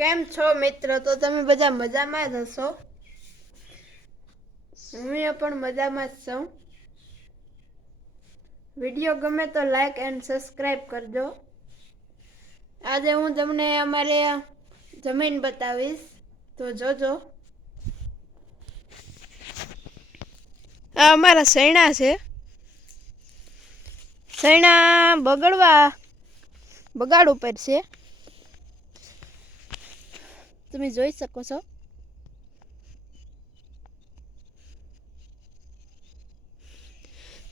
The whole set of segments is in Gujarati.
કેમ છો મિત્રો? તો તમે બધા મજામાં જ હશો. હું પણ મજામાં જ છું. વિડીયો ગમે તો લાઈક એન્ડ સબસ્ક્રાઈબ કરજો. આજે હું તમને અમારે જમીન બતાવીશ, તો જોજો. આ અમારા સૈણા છે. સૈણા બગાડ ઉપર છે. તમે જોઈ શકો છો.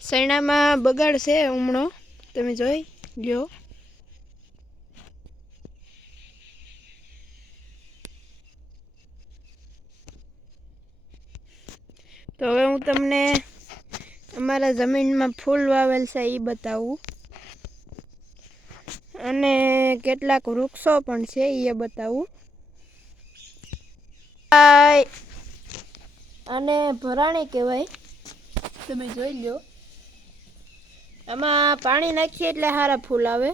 સૈણામાં બગાડ છે હમણો, તમે જોઈ લ્યો. તો હવે હું તમને અમારા જમીનમાં ફૂલ વાવેલ છે એ બતાવું, અને કેટલાક વૃક્ષો પણ છે એ બતાવું. અને ભરાણી કહેવાય, તમે જોઈ લો. આમાં પાણી નાખીએ એટલે સારા ફૂલ આવે.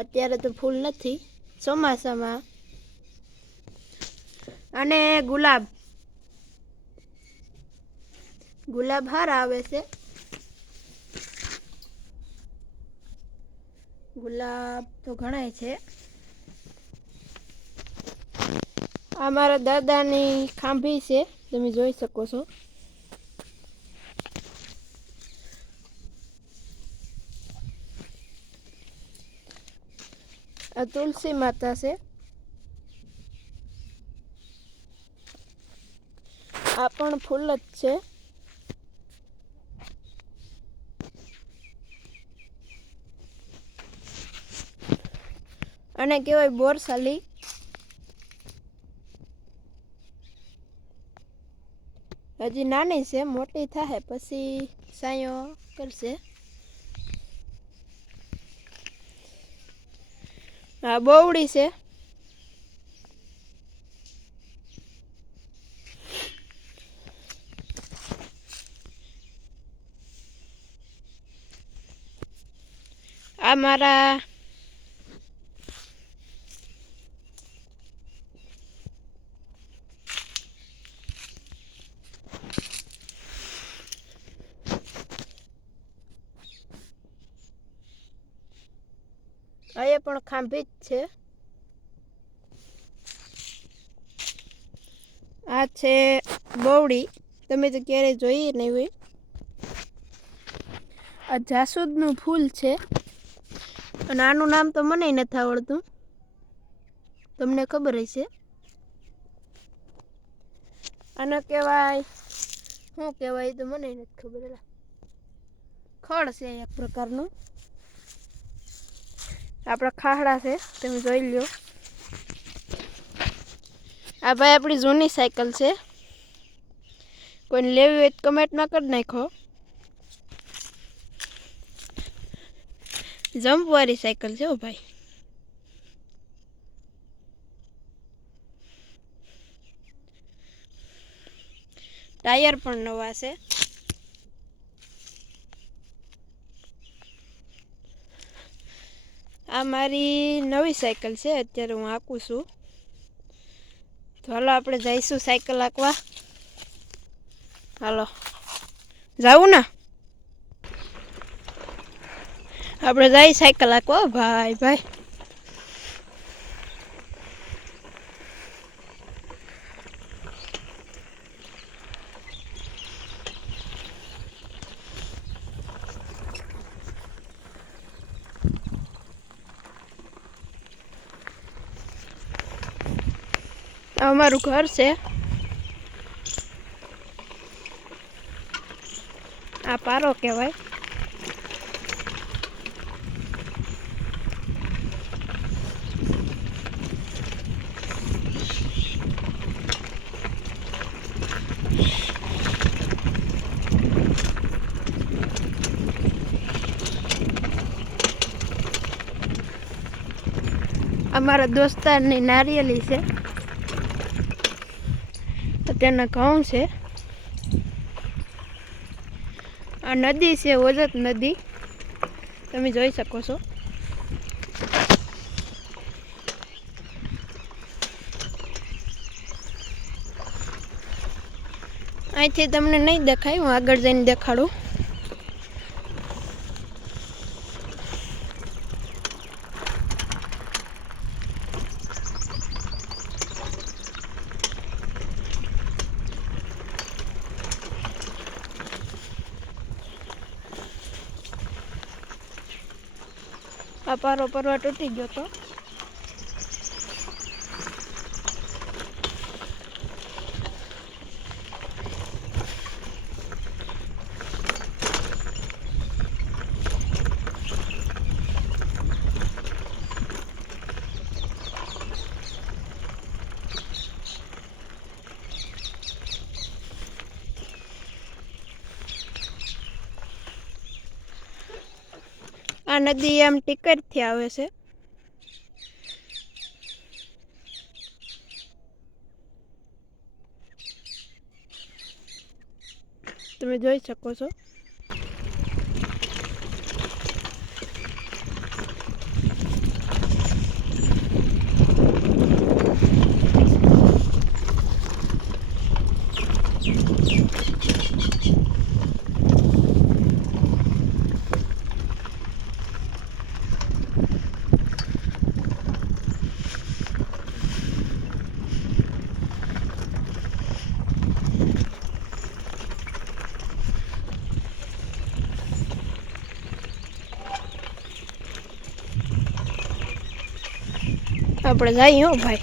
અત્યારે તો ફૂલ નથી, ચોમાસામાં. અને ગુલાબ હારા આવે છે. ગુલાબ તો ઘણાય છે. આ મારા દાદાની ખાંભી છે, તમે જોઈ શકો છો. આ તુલસી માતા છે. આ પણ ફૂલ જ છે. અને કહેવાય બોરસાલી. હજી નાની છે, મોટી થાય પછી સાયો કરશે. આ બવડી છે. આ મારા અહીંયા પણ ખાંભી જ છે. આ છે બવડી, તમે તો ક્યારેય જોઈએ નહીં હોય. આ જાસૂદનું ફૂલ છે, અને આનું નામ તો મને નથી આવડતું, તમને ખબર હશે. આને કહેવાય શું કહેવાય તો મને નથી ખબર. ખડ છે એક પ્રકારનું. આપણા ખાહડા છે, તમે જોઈ લો. આ ભાઈ આપણી જૂની સાયકલ છે, કોઈને લેવી હોય તો કમેન્ટમાં કરી નાખો. જમ્પવાળી સાયકલ છે ભાઈ. ટાયર પણ નવા છે. આ મારી નવી સાયકલ છે, અત્યારે હું હાંકું છું. તો હાલો આપણે જઈશું સાયકલ હાંકવા. હાલો જાવું ને, આપણે જઈ સાયકલ હાંકવા ભાઈ. આ અમારું ઘર છે. આ પારો કહેવાય. અમારા દોસ્તારની નારિયેલી છે, અત્યારના ઘઉં છે. આ નદી છે, ઓજત નદી, તમે જોઈ શકો છો. અહીંથી તમને નહીં દેખાય, હું આગળ જઈને દેખાડું. આ પારો પરવા તૂટી ગયો તો. આ નદી આમ ટીકરથી આવે છે. તમે જોઈ શકો છો. આપણે જઈએ હો ભાઈ.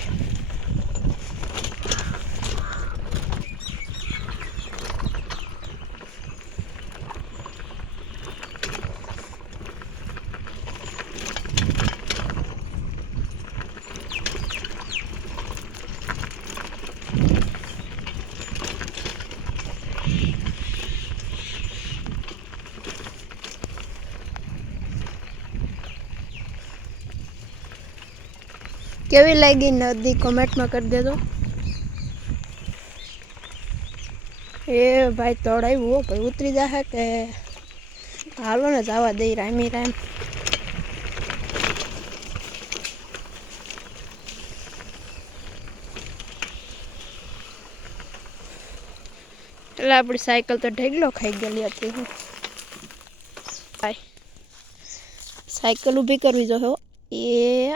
કેવી લાગી નદી કોમેન્ટમાં કરી દેજો. એ ભાઈ તોડાવ્યું હો ભાઈ, ઉતરી જશે કે હાલો ને જવા દઈ રામી રામ. એટલે આપણી સાયકલ તો ઢેગલો ખાઈ ગયેલી હતી. હું ભાઈ સાયકલ ઊભી કરવી જો. એ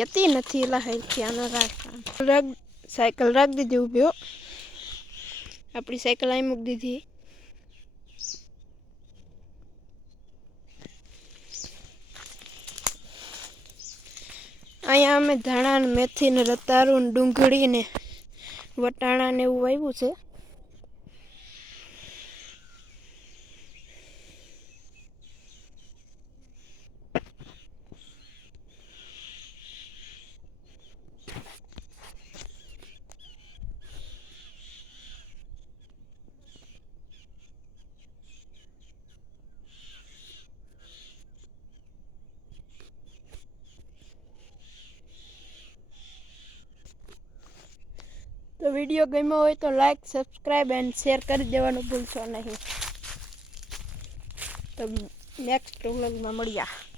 રેતી નથી એલા હેરથી આનો રાખવા. સાયકલ રાખ દીધી ઊભી હો. આપણી સાયકલ અહીં મૂકી દીધી. અહીંયા અમે ધાણા ને મેથી ને રતારું ને ડુંગળી ને વટાણા ને એવું વાવ્યું છે. તો વિડીયો ગમ્યો હોય તો લાઈક, સબસ્ક્રાઈબ એન્ડ શેર કરી દેવાનું ભૂલશો નહીં. તો નેક્સ્ટ વ્લોગમાં મળ્યા.